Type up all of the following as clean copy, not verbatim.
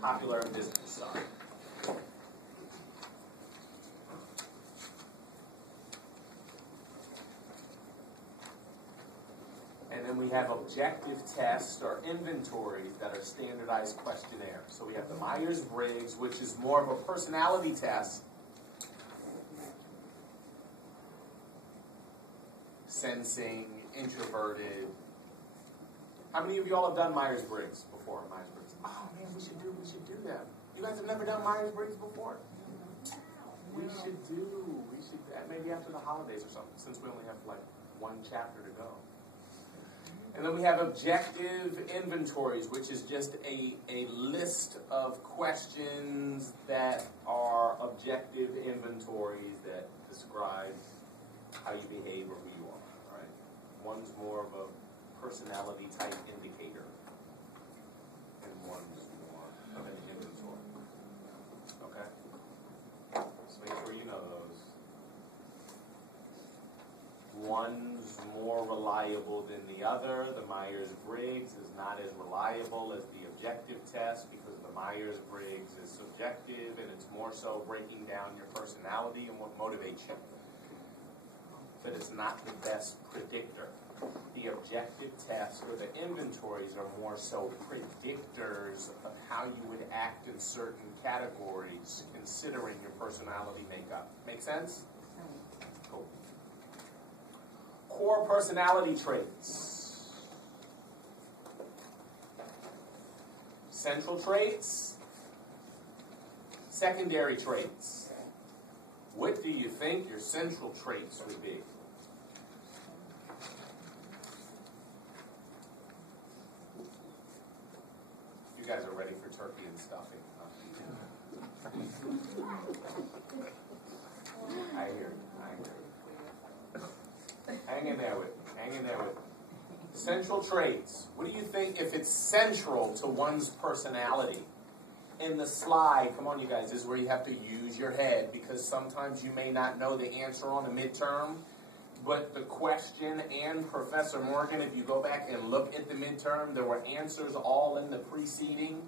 popular in business, sorry. And then we have objective tests or inventories that are standardized questionnaires. So we have the Myers-Briggs, which is more of a personality test. Sensing, introverted. How many of you all have done Myers-Briggs before? Myers-Briggs. Oh man, we should do that. You guys have never done Myers-Briggs before? We should maybe after the holidays or something, since we only have like one chapter to go. And then we have objective inventories, which is just a list of questions that are objective inventories that describe how you behave or who you are. Right? One's more of a personality type indicator, and one's more of an inventory. Okay? So make sure you know those. One's more reliable than the other. The Myers-Briggs is not as reliable as the objective test because the Myers-Briggs is subjective and it's more so breaking down your personality and what motivates you. But it's not the best predictor. The objective tests or the inventories are more so predictors of how you would act in certain categories considering your personality makeup. Make sense? Cool. Core personality traits. Central traits. Secondary traits. What do you think your central traits would be? You guys are ready for turkey and stuffing. I hear you. Hang in there with me. Central traits. What do you think if it's central to one's personality? In the slide, come on you guys, this is where you have to use your head because sometimes you may not know the answer on a midterm, but the question and Professor Morgan, if you go back and look at the midterm, there were answers all in the preceding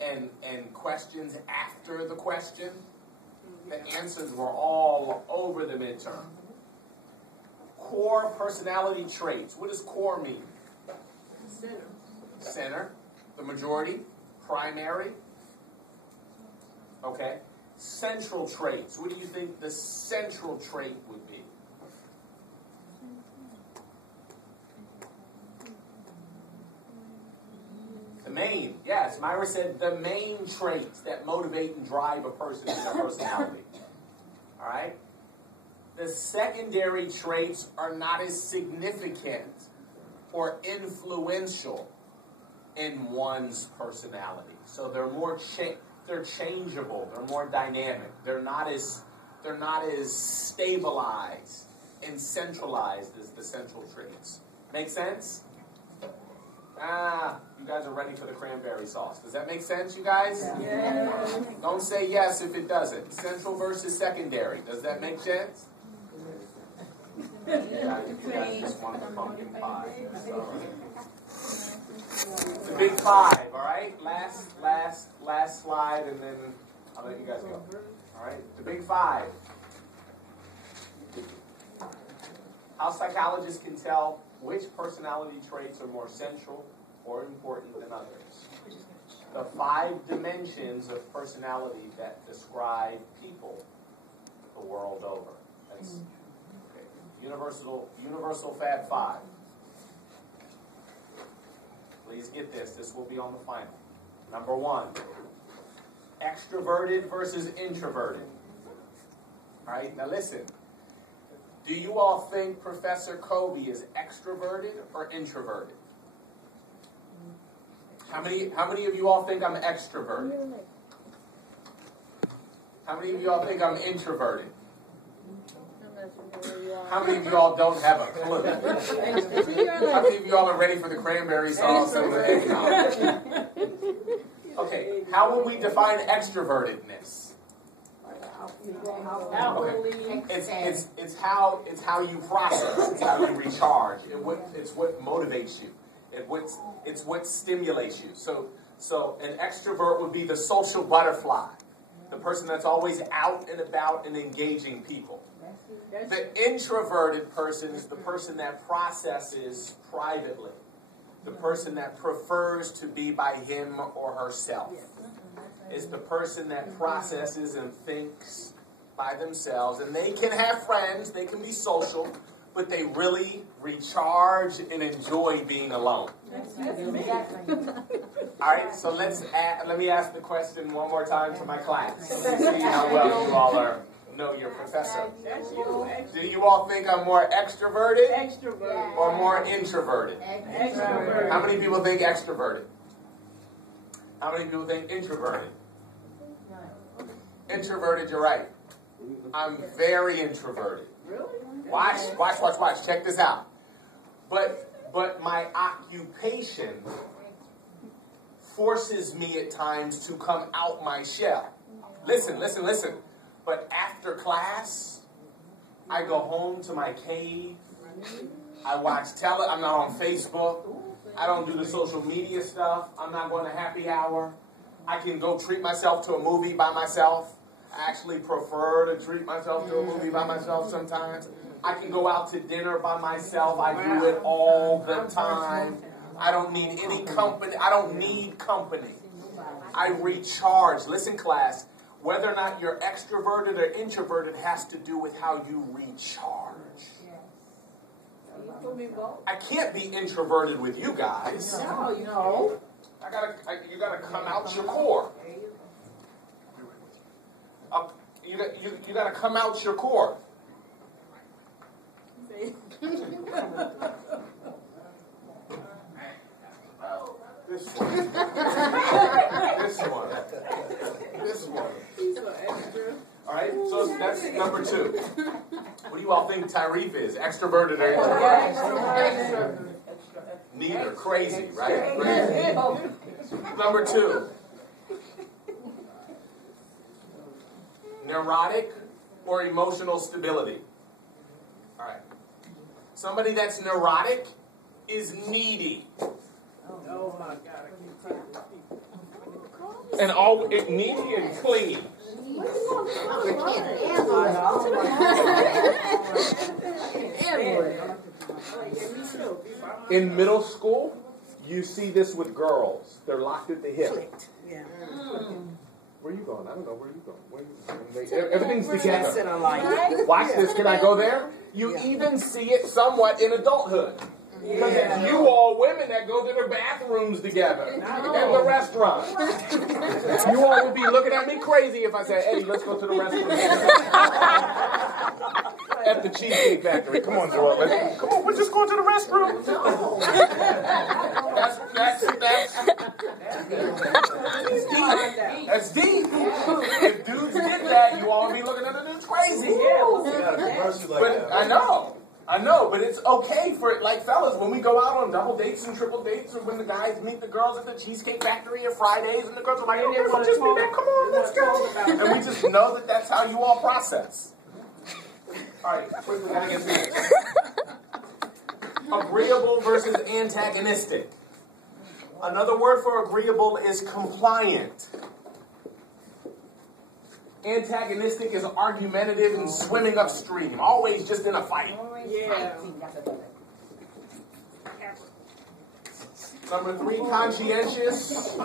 and questions after the question. The answers were all over the midterm. Core personality traits. What does core mean? Center. The majority. Primary. Okay. Central traits. What do you think the central trait would be? The main. Yes, Myra said the main traits that motivate and drive a person in their personality. All right? The secondary traits are not as significant or influential in one's personality. So they're more they're changeable, they're more dynamic. They're not as stabilized and centralized as the central traits. Make sense? You guys are ready for the cranberry sauce. Does that make sense, you guys? Yes. Don't say yes if it doesn't. Central versus secondary. Does that make sense? You guys just want the pumpkin pie. The big five, all right? Last slide, and then I'll let you guys go. All right? The big five. How psychologists can tell which personality traits are more central or important than others. The 5 dimensions of personality that describe people the world over. That's universal Fab 5. Please get this. This will be on the final. Number 1, extroverted versus introverted. All right, now listen. Do you all think Professor Kobe is extroverted or introverted? How many of you all think I'm extroverted? How many of you all think I'm introverted? How many of you all don't have a clue? How many of you all are ready for the cranberry sauce and the eggnog? Okay, how will we define extrovertedness? Okay. It's how you process. It's how you recharge. It's what motivates you. It's what stimulates you. So So an extrovert would be the social butterfly, the person that's always out and about and engaging people. The introverted person is the person that processes privately, the person that prefers to be by him or herself. Is the person that processes and thinks by themselves. And they can have friends, they can be social, but they really recharge and enjoy being alone. All right, so let me ask the question one more time to my class. See how well you all know your professor. Do you all think I'm more extroverted? Or more introverted? Extroverted. How many people think extroverted? How many people think introverted? Introverted, you're right. I'm very introverted. Really? Watch. Check this out. But my occupation forces me at times to come out my shell. Listen. But after class, I go home to my cave. I watch I'm not on Facebook. I don't do the social media stuff. I'm not going to happy hour. I can go treat myself to a movie by myself. I actually prefer to treat myself to a movie by myself sometimes. I can go out to dinner by myself. I do it all the time. I don't need any company. I don't need company. I recharge. Listen, class, whether or not you're extroverted or introverted has to do with how you recharge. I can't be introverted with you guys. No. You gotta come out your core. You gotta come out your core. This one. This one. All right, so that's number 2. What do you all think Tyrese is? Extroverted or introverted? Neither. Crazy, right? Crazy. Number 2. Neurotic or emotional stability? All right. Somebody that's neurotic is needy. Oh my God. And needy and clingy. In middle school, you see this with girls. They're locked at the hip. Yeah. Where are you going? I don't know. Where are you going? Everything's together. Watch Watch this. Can I go there? You even see it somewhat in adulthood. Because it's you all women that go to their bathrooms together and the restaurant. You all would be looking at me crazy if I said, Eddie, let's go to the restroom at the Cheesecake Factory. Come on, Joel. Come on, we're just going to the restroom. That's deep. If dudes did that, you all would be looking at it as crazy. But I know, but it's okay for it, like fellas, when we go out on double dates and triple dates, or when the guys meet the girls at the Cheesecake Factory on Fridays, and the girls are like, okay, we'll just be there, come on, let's go. And we just know that that's how you all process. All right, quickly, gotta get through this. Agreeable versus antagonistic. Another word for agreeable is compliant. Antagonistic is argumentative and swimming upstream, always just in a fight. Yeah. Number 3, conscientious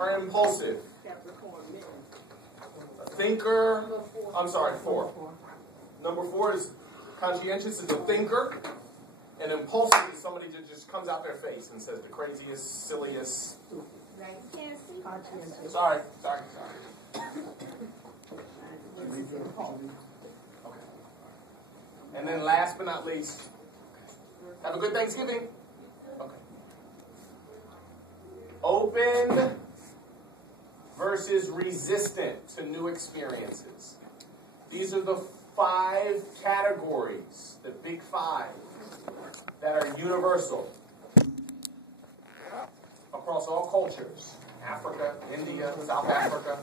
or impulsive. A thinker. I'm sorry, 4. Number 4 is conscientious is a thinker, and impulsive is somebody that just comes out their face and says the craziest, silliest. Sorry. Okay. And then last but not least, have a good Thanksgiving. Okay. Open versus resistant to new experiences. These are the 5 categories, the big 5, that are universal across all cultures. Africa, India, South Africa,